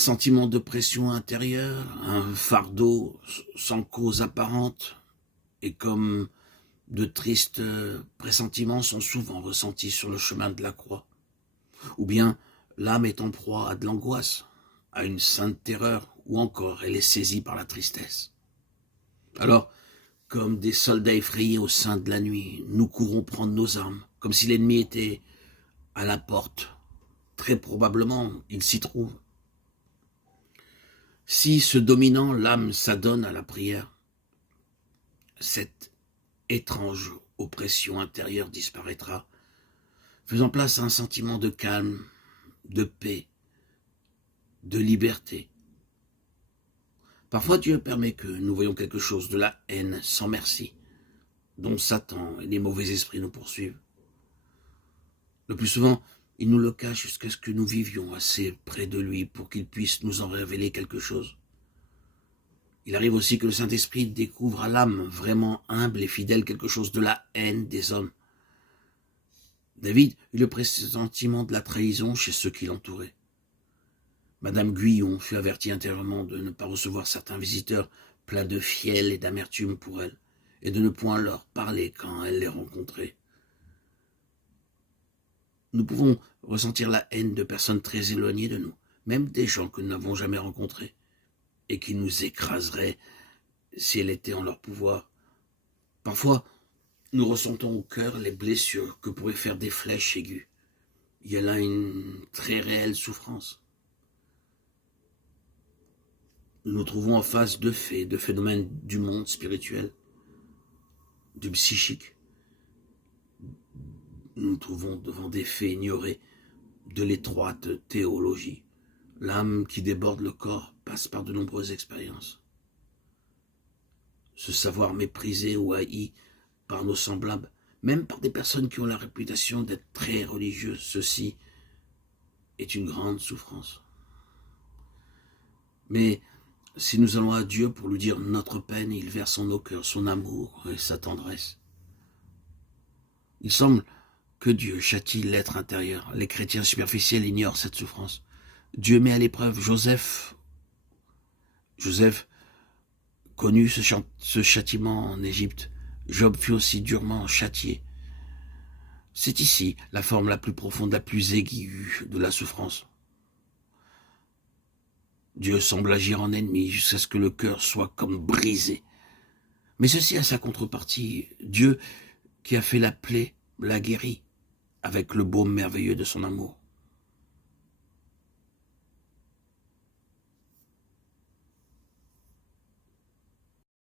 sentiment de pression intérieure, un fardeau sans cause apparente, et comme de tristes pressentiments sont souvent ressentis sur le chemin de la croix. Ou bien l'âme est en proie à de l'angoisse, à une sainte terreur, ou encore elle est saisie par la tristesse. Alors, comme des soldats effrayés au sein de la nuit, nous courons prendre nos armes, comme si l'ennemi était à la porte. Très probablement, il s'y trouve. Si, se dominant, l'âme s'adonne à la prière, cette étrange oppression intérieure disparaîtra, faisant place à un sentiment de calme, de paix, de liberté. Parfois Dieu permet que nous voyions quelque chose de la haine sans merci, dont Satan et les mauvais esprits nous poursuivent. Le plus souvent, il nous le cache jusqu'à ce que nous vivions assez près de lui pour qu'il puisse nous en révéler quelque chose. Il arrive aussi que le Saint-Esprit découvre à l'âme vraiment humble et fidèle quelque chose de la haine des hommes. David eut le pressentiment de la trahison chez ceux qui l'entouraient. Madame Guyon fut avertie intérieurement de ne pas recevoir certains visiteurs pleins de fiel et d'amertume pour elle, et de ne point leur parler quand elle les rencontrait. Nous pouvons ressentir la haine de personnes très éloignées de nous, même des gens que nous n'avons jamais rencontrés, et qui nous écraseraient si elle était en leur pouvoir. Parfois, nous ressentons au cœur les blessures que pourraient faire des flèches aiguës. Il y a là une très réelle souffrance. Nous nous trouvons en face de faits, de phénomènes du monde spirituel, du psychique. Nous nous trouvons devant des faits ignorés de l'étroite théologie. L'âme qui déborde le corps passe par de nombreuses expériences. Se savoir méprisé ou haï par nos semblables, même par des personnes qui ont la réputation d'être très religieuses, ceci est une grande souffrance. Mais si nous allons à Dieu pour lui dire notre peine, il verse en nos cœurs son amour et sa tendresse. Il semble que Dieu châtie l'être intérieur. Les chrétiens superficiels ignorent cette souffrance. Dieu met à l'épreuve Joseph. Joseph connut ce châtiment en Égypte. Job fut aussi durement châtié. C'est ici la forme la plus profonde, la plus aiguë de la souffrance. Dieu semble agir en ennemi jusqu'à ce que le cœur soit comme brisé. Mais ceci a sa contrepartie. Dieu qui a fait la plaie l'a guéri avec le baume merveilleux de son amour.